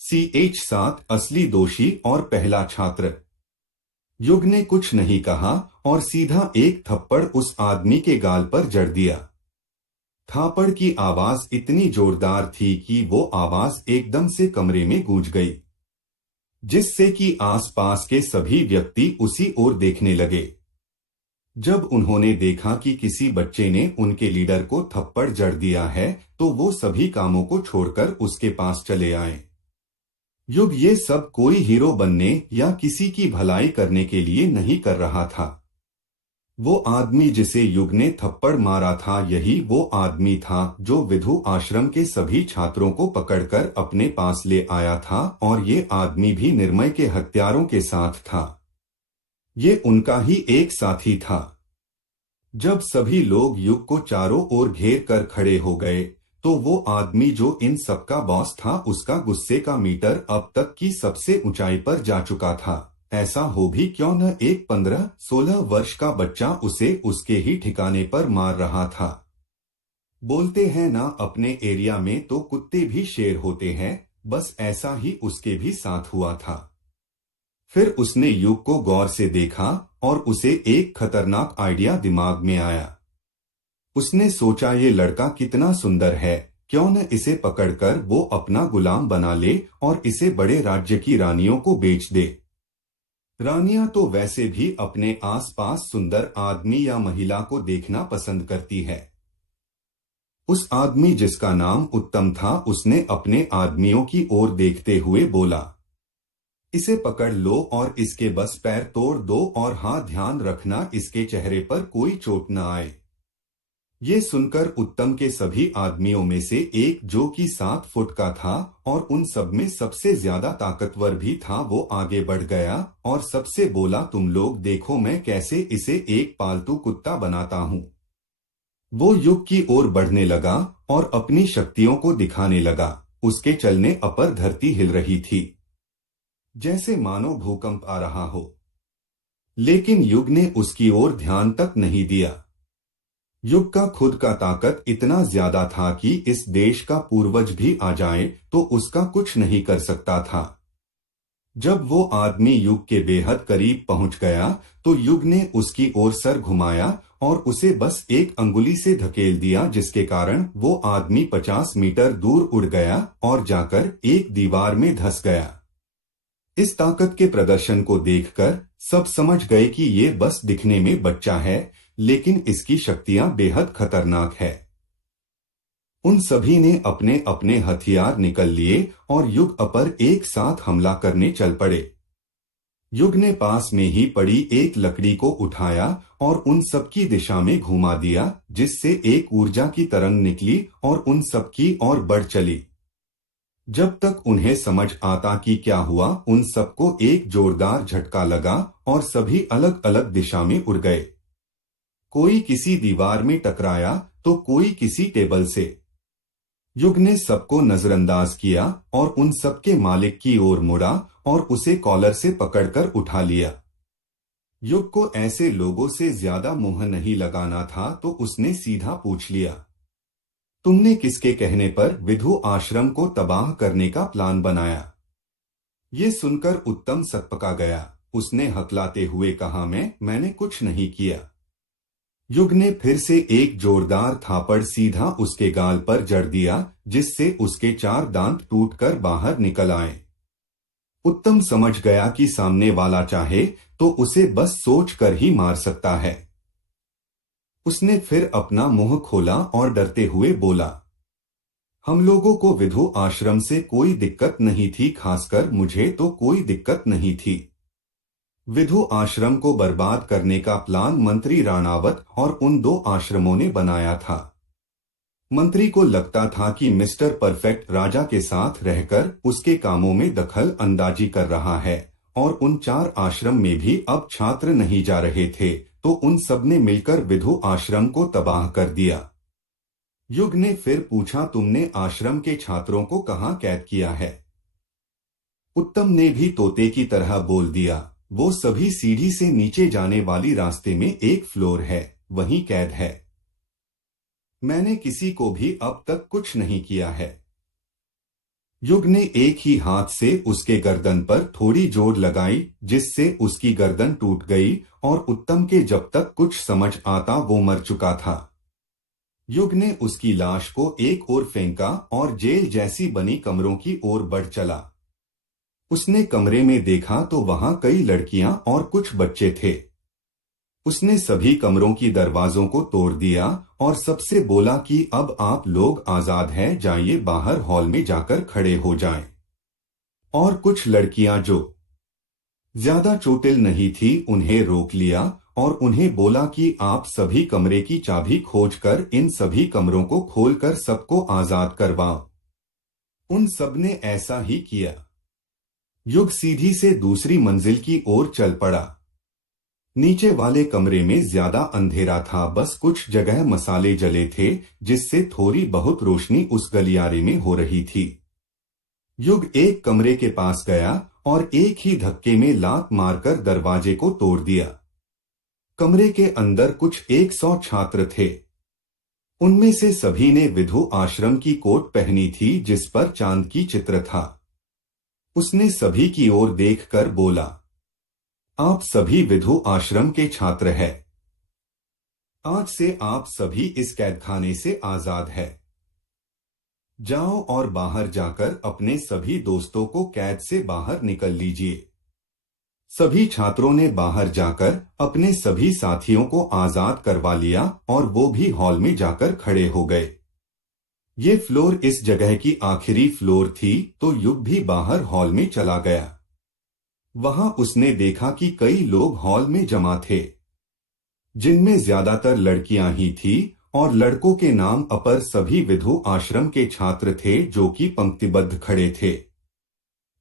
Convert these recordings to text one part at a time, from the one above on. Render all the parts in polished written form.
CH7 असली दोषी और पहला छात्र। युग ने कुछ नहीं कहा और सीधा एक थप्पड़ उस आदमी के गाल पर जड़ दिया। थापड़ की आवाज इतनी जोरदार थी कि वो आवाज एकदम से कमरे में गूंज गई, जिससे कि आसपास के सभी व्यक्ति उसी ओर देखने लगे। जब उन्होंने देखा कि किसी बच्चे ने उनके लीडर को थप्पड़ जड़ दिया है, तो वो सभी कामों को छोड़कर उसके पास चले आए। युग ये सब कोई हीरो बनने या किसी की भलाई करने के लिए नहीं कर रहा था। वो आदमी जिसे युग ने थप्पड़ मारा था, यही वो आदमी था जो विधु आश्रम के सभी छात्रों को पकड़कर अपने पास ले आया था, और ये आदमी भी निर्मय के हत्यारों के साथ था। ये उनका ही एक साथी था। जब सभी लोग युग को चारों ओर घेर कर खड़े हो गए, तो वो आदमी जो इन सबका बॉस था, उसका गुस्से का मीटर अब तक की सबसे ऊंचाई पर जा चुका था। ऐसा हो भी क्यों न, एक 15-16 वर्ष का बच्चा उसे उसके ही ठिकाने पर मार रहा था। बोलते हैं ना, अपने एरिया में तो कुत्ते भी शेर होते हैं, बस ऐसा ही उसके भी साथ हुआ था। फिर उसने युग को गौर से देखा और उसे एक खतरनाक आइडिया दिमाग में आया। उसने सोचा, ये लड़का कितना सुंदर है, क्यों न इसे पकड़कर वो अपना गुलाम बना ले और इसे बड़े राज्य की रानियों को बेच दे। रानियां तो वैसे भी अपने आसपास सुंदर आदमी या महिला को देखना पसंद करती है। उस आदमी जिसका नाम उत्तम था, उसने अपने आदमियों की ओर देखते हुए बोला, इसे पकड़ लो और इसके बस पैर तोड़ दो, और हाँ, ध्यान रखना इसके चेहरे पर कोई चोट न आए। ये सुनकर उत्तम के सभी आदमियों में से एक, जो कि 7 फुट का था और उन सब में सबसे ज्यादा ताकतवर भी था, वो आगे बढ़ गया और सबसे बोला, तुम लोग देखो मैं कैसे इसे एक पालतू कुत्ता बनाता हूँ। वो युग की ओर बढ़ने लगा और अपनी शक्तियों को दिखाने लगा। उसके चलने पर धरती हिल रही थी, जैसे मानो भूकंप आ रहा हो। लेकिन युग ने उसकी ओर ध्यान तक नहीं दिया। युग का खुद का ताकत इतना ज्यादा था कि इस देश का पूर्वज भी आ जाए तो उसका कुछ नहीं कर सकता था। जब वो आदमी युग के बेहद करीब पहुंच गया, तो युग ने उसकी ओर सर घुमाया और उसे बस एक अंगुली से धकेल दिया, जिसके कारण वो आदमी 50 मीटर दूर उड़ गया और जाकर एक दीवार में धंस गया। इस ताकत के प्रदर्शन को देखकर सब समझ गए कि ये बस दिखने में बच्चा है, लेकिन इसकी शक्तियां बेहद खतरनाक है। उन सभी ने अपने अपने हथियार निकल लिए और युग पर एक साथ हमला करने चल पड़े। युग ने पास में ही पड़ी एक लकड़ी को उठाया और उन सबकी दिशा में घुमा दिया, जिससे एक ऊर्जा की तरंग निकली और उन सबकी ओर बढ़ चली। जब तक उन्हें समझ आता कि क्या हुआ, उन सबको एक जोरदार झटका लगा और सभी अलग अलग दिशा में उड़ गए। कोई किसी दीवार में टकराया तो कोई किसी टेबल से। युग ने सबको नजरअंदाज किया और उन सबके मालिक की ओर मुड़ा और उसे कॉलर से पकड़कर उठा लिया। युग को ऐसे लोगों से ज्यादा मुंह नहीं लगाना था, तो उसने सीधा पूछ लिया, तुमने किसके कहने पर विधु आश्रम को तबाह करने का प्लान बनाया? ये सुनकर उत्तम सकपका गया। उसने हकलाते हुए कहा, मैंने कुछ नहीं किया। युग ने फिर से एक जोरदार थापड़ सीधा उसके गाल पर जड़ दिया, जिससे उसके 4 दांत टूटकर बाहर निकल आए। उत्तम समझ गया कि सामने वाला चाहे तो उसे बस सोच कर ही मार सकता है। उसने फिर अपना मुंह खोला और डरते हुए बोला, हम लोगों को विधु आश्रम से कोई दिक्कत नहीं थी, खासकर मुझे तो कोई दिक्कत नहीं थी। विधु आश्रम को बर्बाद करने का प्लान मंत्री राणावत और उन 2 आश्रमों ने बनाया था। मंत्री को लगता था कि मिस्टर परफेक्ट राजा के साथ रहकर उसके कामों में दखल अंदाजी कर रहा है, और उन 4 आश्रम में भी अब छात्र नहीं जा रहे थे, तो उन सब ने मिलकर विधु आश्रम को तबाह कर दिया। युग ने फिर पूछा, तुमने आश्रम के छात्रों को कहाँ कैद किया है? उत्तम ने भी तोते की तरह बोल दिया, वो सभी सीढ़ी से नीचे जाने वाली रास्ते में एक फ्लोर है, वहीं कैद है। मैंने किसी को भी अब तक कुछ नहीं किया है। युग ने एक ही हाथ से उसके गर्दन पर थोड़ी जोर लगाई, जिससे उसकी गर्दन टूट गई, और उत्तम के जब तक कुछ समझ आता वो मर चुका था। युग ने उसकी लाश को एक ओर फेंका और जेल जैसी बनी कमरों की ओर बढ़ चला। उसने कमरे में देखा तो वहां कई लड़कियां और कुछ बच्चे थे। उसने सभी कमरों की दरवाजों को तोड़ दिया और सबसे बोला कि अब आप लोग आजाद हैं, जाइए बाहर हॉल में जाकर खड़े हो जाएं। और कुछ लड़कियां जो ज्यादा चोटिल नहीं थी उन्हें रोक लिया और उन्हें बोला कि आप सभी कमरे की चाबी खोजकर इन सभी कमरों को खोलकर सबको आजाद करवाओ। उन सब ने ऐसा ही किया। युग सीधी से दूसरी मंजिल की ओर चल पड़ा। नीचे वाले कमरे में ज्यादा अंधेरा था, बस कुछ जगह मसाले जले थे, जिससे थोड़ी बहुत रोशनी उस गलियारे में हो रही थी। युग एक कमरे के पास गया और एक ही धक्के में लात मारकर दरवाजे को तोड़ दिया। कमरे के अंदर कुछ 100 छात्र थे। उनमें से सभी ने विधु आश्रम की कोट पहनी थी जिस पर चांद की चित्र था। उसने सभी की ओर देखकर बोला, आप सभी विधु आश्रम के छात्र हैं। आज से आप सभी इस कैदखाने से आजाद है। जाओ और बाहर जाकर अपने सभी दोस्तों को कैद से बाहर निकल लीजिए। सभी छात्रों ने बाहर जाकर अपने सभी साथियों को आजाद करवा लिया और वो भी हॉल में जाकर खड़े हो गए। ये फ्लोर इस जगह की आखिरी फ्लोर थी, तो युग भी बाहर हॉल में चला गया। वहां उसने देखा कि कई लोग हॉल में जमा थे, जिनमें ज्यादातर लड़कियां ही थी और लड़कों के नाम अपर सभी विधु आश्रम के छात्र थे जो कि पंक्तिबद्ध खड़े थे।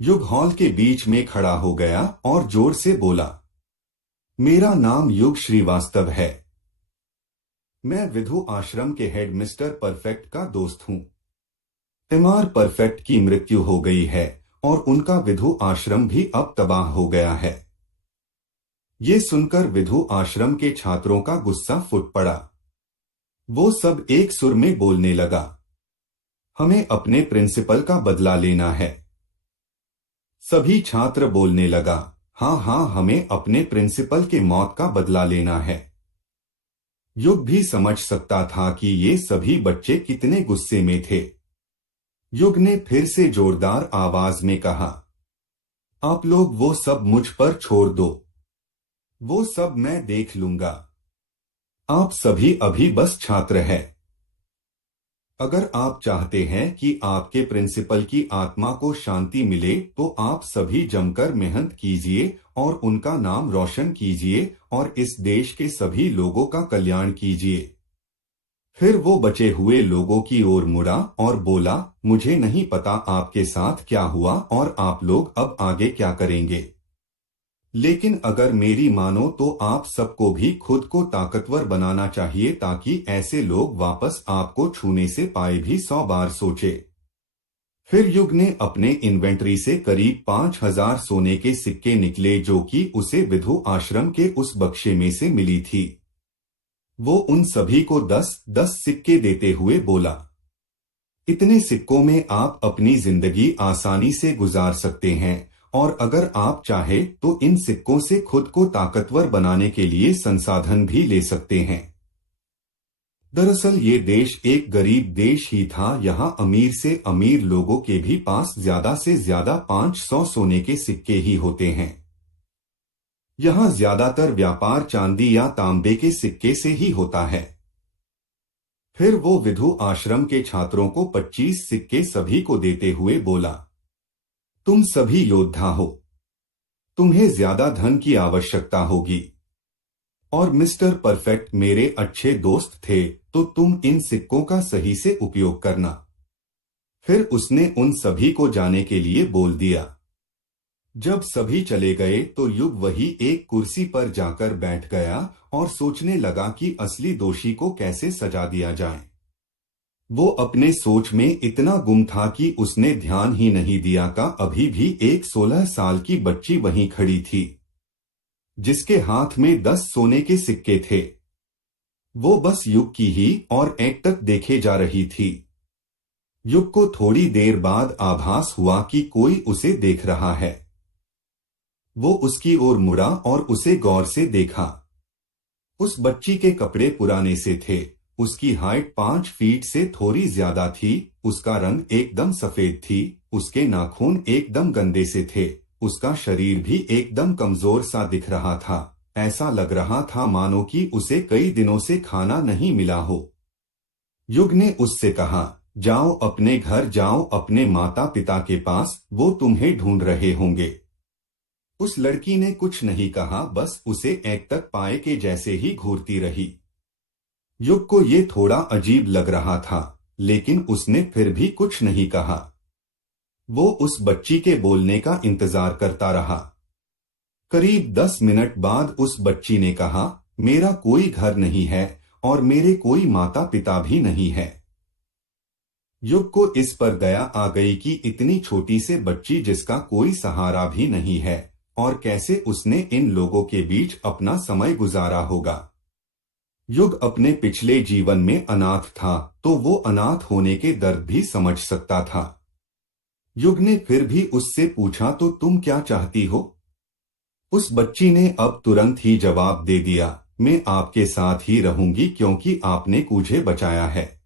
युग हॉल के बीच में खड़ा हो गया और जोर से बोला, मेरा नाम युग श्रीवास्तव है। मैं विधु आश्रम के हेड मिस्टर परफेक्ट का दोस्त हूँ। तिमार परफेक्ट की मृत्यु हो गई है और उनका विधु आश्रम भी अब तबाह हो गया है। ये सुनकर विधु आश्रम के छात्रों का गुस्सा फूट पड़ा। वो सब एक सुर में बोलने लगा, हमें अपने प्रिंसिपल का बदला लेना है। सभी छात्र बोलने लगा, हाँ हाँ, हमें अपने प्रिंसिपल के मौत का बदला लेना है। युग भी समझ सकता था कि ये सभी बच्चे कितने गुस्से में थे। युग ने फिर से जोरदार आवाज में कहा, आप लोग वो सब मुझ पर छोड़ दो, वो सब मैं देख लूंगा। आप सभी अभी बस छात्र हैं। अगर आप चाहते हैं कि आपके प्रिंसिपल की आत्मा को शांति मिले तो आप सभी जमकर मेहनत कीजिए और उनका नाम रोशन कीजिए और इस देश के सभी लोगों का कल्याण कीजिए। फिर वो बचे हुए लोगों की ओर मुड़ा और बोला, मुझे नहीं पता आपके साथ क्या हुआ और आप लोग अब आगे क्या करेंगे, लेकिन अगर मेरी मानो तो आप सबको भी खुद को ताकतवर बनाना चाहिए ताकि ऐसे लोग वापस आपको छूने से पाए भी 100 बार सोचे। फिर युग ने अपने इन्वेंटरी से करीब 5000 सोने के सिक्के निकले जो कि उसे विधु आश्रम के उस बक्से में से मिली थी। वो उन सभी को 10-10 सिक्के देते हुए बोला, इतने सिक्कों में आप अपनी जिंदगी आसानी से गुजार सकते हैं और अगर आप चाहे तो इन सिक्कों से खुद को ताकतवर बनाने के लिए संसाधन भी ले सकते हैं। दरअसल ये देश एक गरीब देश ही था। यहाँ अमीर से अमीर लोगों के भी पास ज्यादा से ज्यादा 500 सोने के सिक्के ही होते हैं। यहाँ ज्यादातर व्यापार चांदी या तांबे के सिक्के से ही होता है। फिर वो विधु आश्रम के छात्रों को 25 सिक्के सभी को देते हुए बोला, तुम सभी योद्धा हो, तुम्हें ज्यादा धन की आवश्यकता होगी और मिस्टर परफेक्ट मेरे अच्छे दोस्त थे, तो तुम इन सिक्कों का सही से उपयोग करना। फिर उसने उन सभी को जाने के लिए बोल दिया। जब सभी चले गए तो युग वही एक कुर्सी पर जाकर बैठ गया और सोचने लगा कि असली दोषी को कैसे सजा दिया जाए। वो अपने सोच में इतना गुम था कि उसने ध्यान ही नहीं दिया कि अभी भी एक 16 साल की बच्ची वहीं खड़ी थी, जिसके हाथ में 10 सोने के सिक्के थे। वो बस युग की ही और एक तक देखे जा रही थी। युग को थोड़ी देर बाद आभास हुआ कि कोई उसे देख रहा है। वो उसकी ओर मुड़ा और उसे गौर से देखा। उस बच्ची के कपड़े पुराने से थे। उसकी हाइट 5 फीट से थोड़ी ज्यादा थी। उसका रंग एकदम सफेद थी। उसके नाखून एकदम गंदे से थे। उसका शरीर भी एकदम कमजोर सा दिख रहा था। ऐसा लग रहा था मानो कि उसे कई दिनों से खाना नहीं मिला हो। युग ने उससे कहा, जाओ अपने घर जाओ, अपने माता पिता के पास, वो तुम्हें ढूंढ रहे होंगे। उस लड़की ने कुछ नहीं कहा, बस उसे एक तक पाए के जैसे ही घूरती रही। युग को ये थोड़ा अजीब लग रहा था, लेकिन उसने फिर भी कुछ नहीं कहा। वो उस बच्ची के बोलने का इंतजार करता रहा। करीब 10 मिनट बाद उस बच्ची ने कहा, मेरा कोई घर नहीं है और मेरे कोई माता पिता भी नहीं है। युग को इस पर दया आ गई कि इतनी छोटी से बच्ची जिसका कोई सहारा भी नहीं है, और कैसे उसने इन लोगों के बीच अपना समय गुजारा होगा। युग अपने पिछले जीवन में अनाथ था, तो वो अनाथ होने के दर्द भी समझ सकता था। युग ने फिर भी उससे पूछा, तो तुम क्या चाहती हो? उस बच्ची ने अब तुरंत ही जवाब दे दिया, मैं आपके साथ ही रहूंगी क्योंकि आपने मुझे बचाया है।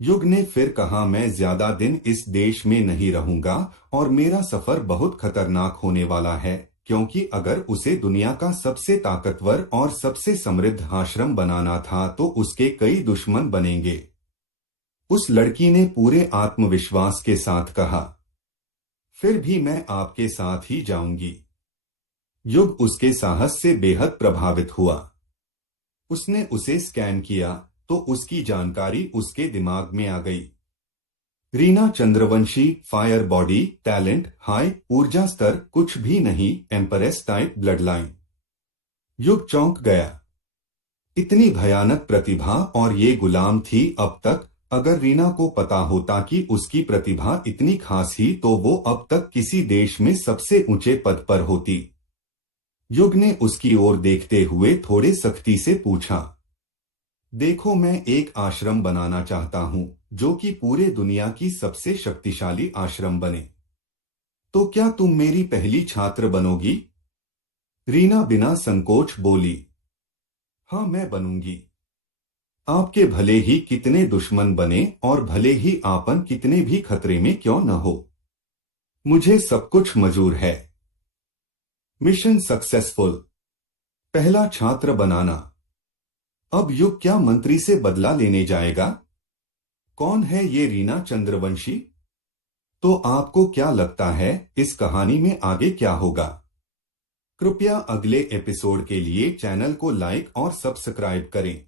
युग ने फिर कहा, मैं ज्यादा दिन इस देश में नहीं रहूंगा और मेरा सफर बहुत खतरनाक होने वाला है, क्योंकि अगर उसे दुनिया का सबसे ताकतवर और सबसे समृद्ध आश्रम बनाना था तो उसके कई दुश्मन बनेंगे। उस लड़की ने पूरे आत्मविश्वास के साथ कहा, फिर भी मैं आपके साथ ही जाऊंगी। युग उसके साहस से बेहद प्रभावित हुआ। उसने उसे स्कैन किया तो उसकी जानकारी उसके दिमाग में आ गई। Reena Chandravanshi, fire body, talent high, ऊर्जा स्तर कुछ भी नहीं, एम्परेस टाइप ब्लड लाइन। युग चौंक गया। इतनी भयानक प्रतिभा और ये गुलाम थी अब तक। अगर रीना को पता होता कि उसकी प्रतिभा इतनी खास ही तो वो अब तक किसी देश में सबसे ऊंचे पद पर होती। युग ने उसकी ओर देखते हुए थोड़े सख्ती से पूछा, देखो मैं एक आश्रम बनाना चाहता हूँ जो कि पूरे दुनिया की सबसे शक्तिशाली आश्रम बने। तो क्या तुम मेरी पहली छात्र बनोगी? रीना बिना संकोच बोली, हाँ मैं बनूंगी। आपके भले ही कितने दुश्मन बने और भले ही आपन कितने भी खतरे में क्यों न हो, मुझे सब कुछ मंजूर है। Mission successful. पहला छात्र बनाना। अब युग क्या मंत्री से बदला लेने जाएगा? कौन है ये रीना चंद्रवंशी? तो आपको क्या लगता है इस कहानी में आगे क्या होगा? कृपया अगले एपिसोड के लिए चैनल को लाइक और सब्सक्राइब करें।